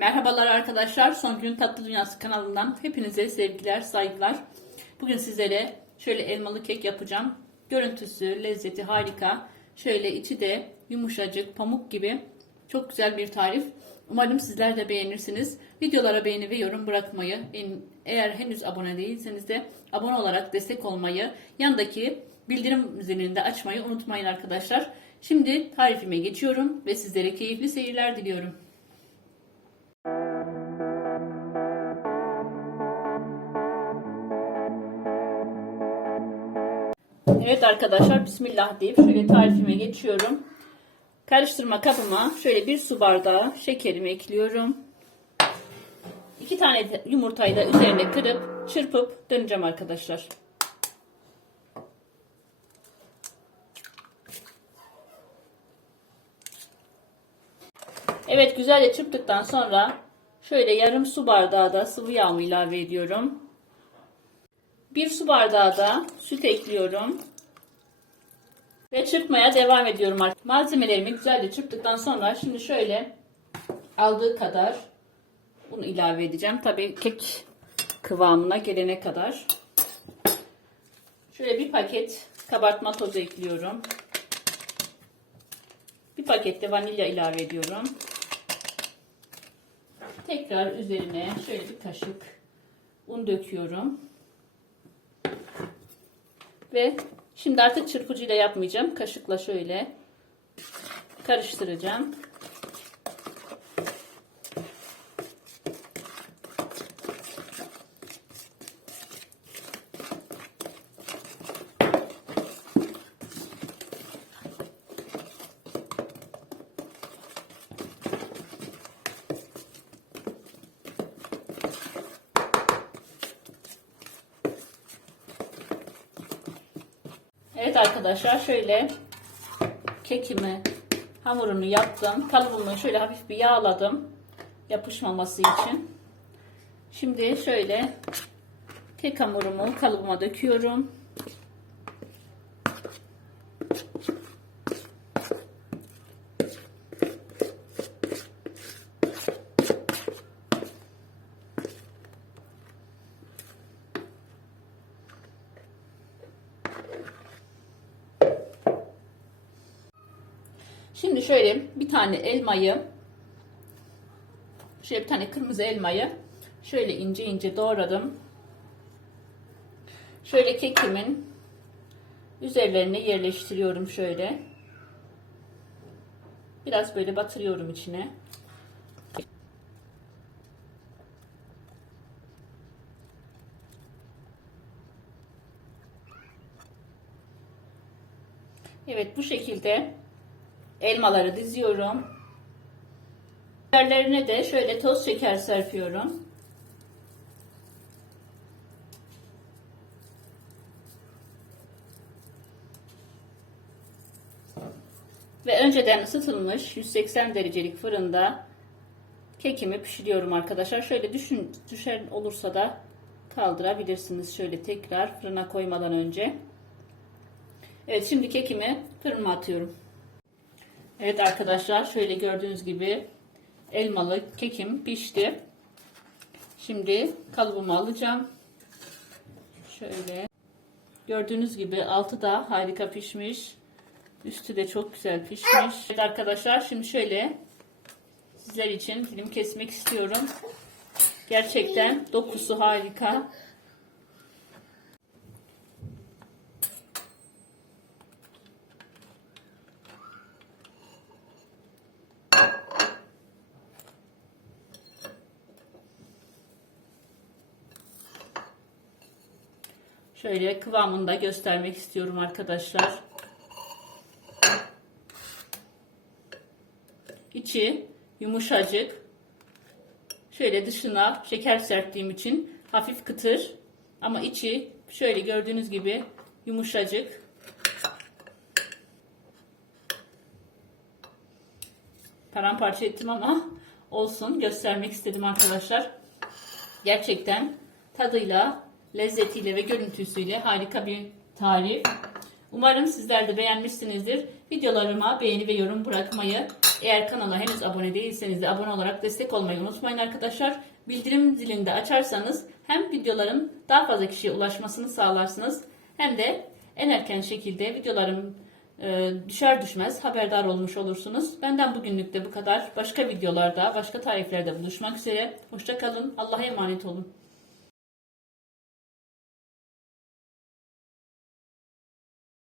Merhabalar arkadaşlar. Songül'ün Tatlı Dünyası kanalından hepinize sevgiler, saygılar. Bugün sizlere şöyle elmalı kek yapacağım. Görüntüsü, lezzeti harika. Şöyle içi de yumuşacık, pamuk gibi. Çok güzel bir tarif. Umarım sizler de beğenirsiniz. Videolara beğeni ve yorum bırakmayı, eğer henüz abone değilseniz de abone olarak destek olmayı, yandaki bildirim zilini de açmayı unutmayın arkadaşlar. Şimdi tarifime geçiyorum ve sizlere keyifli seyirler diliyorum. Evet arkadaşlar Bismillah deyip şöyle tarifime geçiyorum. Karıştırma kabıma şöyle bir su bardağı şekerimi ekliyorum. İki tane yumurtayı da üzerine kırıp çırpıp döneceğim arkadaşlar. Evet güzelce çırptıktan sonra şöyle yarım su bardağı da sıvı yağımı ilave ediyorum. Bir su bardağı da süt ekliyorum. Ve çırpmaya devam ediyorum artık. Malzemelerimi güzelce çırptıktan sonra şimdi şöyle aldığı kadar un ilave edeceğim. Tabii kek kıvamına gelene kadar. Şöyle bir paket kabartma tozu ekliyorum. Bir paket de vanilya ilave ediyorum. Tekrar üzerine şöyle bir kaşık un döküyorum. Ve şimdi artık çırpıcıyla yapmayacağım. Kaşıkla şöyle karıştıracağım. Evet arkadaşlar şöyle kekimi hamurunu yaptım. Kalıbımı şöyle hafif bir yağladım. Yapışmaması için. Şimdi şöyle kek hamurumu kalıbıma döküyorum. Şimdi şöyle bir tane elmayı şöyle bir tane kırmızı elmayı şöyle ince ince doğradım. Şöyle kekimin üzerlerine yerleştiriyorum şöyle. Biraz böyle batırıyorum içine. Evet bu şekilde elmaları diziyorum. Üzerlerine de şöyle toz şeker serpiyorum. Ve önceden ısıtılmış 180 derecelik fırında kekimi pişiriyorum arkadaşlar. Şöyle düşün, düşen olursa da kaldırabilirsiniz. Şöyle tekrar fırına koymadan önce. Evet şimdi kekimi fırına atıyorum. Evet arkadaşlar şöyle gördüğünüz gibi elmalı kekim pişti. Şimdi kalıbımı alacağım. Şöyle gördüğünüz gibi altı da harika pişmiş. Üstü de çok güzel pişmiş. Evet arkadaşlar şimdi şöyle sizler için dilim kesmek istiyorum. Gerçekten dokusu harika. Şöyle kıvamını da göstermek istiyorum arkadaşlar. İçi yumuşacık. Şöyle dışına şeker serptiğim için hafif kıtır. Ama içi şöyle gördüğünüz gibi yumuşacık. Paramparça ettim ama olsun göstermek istedim arkadaşlar. Gerçekten tadıyla, lezzetiyle ve görüntüsüyle harika bir tarif. Umarım sizler de beğenmişsinizdir. Videolarıma beğeni ve yorum bırakmayı Eğer kanala henüz abone değilseniz de abone olarak destek olmayı unutmayın arkadaşlar. Bildirim zilini de açarsanız hem videoların daha fazla kişiye ulaşmasını sağlarsınız hem de en erken şekilde videolarım e, düşer düşmez haberdar olmuş olursunuz. Benden bugünlük de bu kadar. Başka videolarda, başka tariflerde buluşmak üzere. Hoşça kalın. Allah'a emanet olun.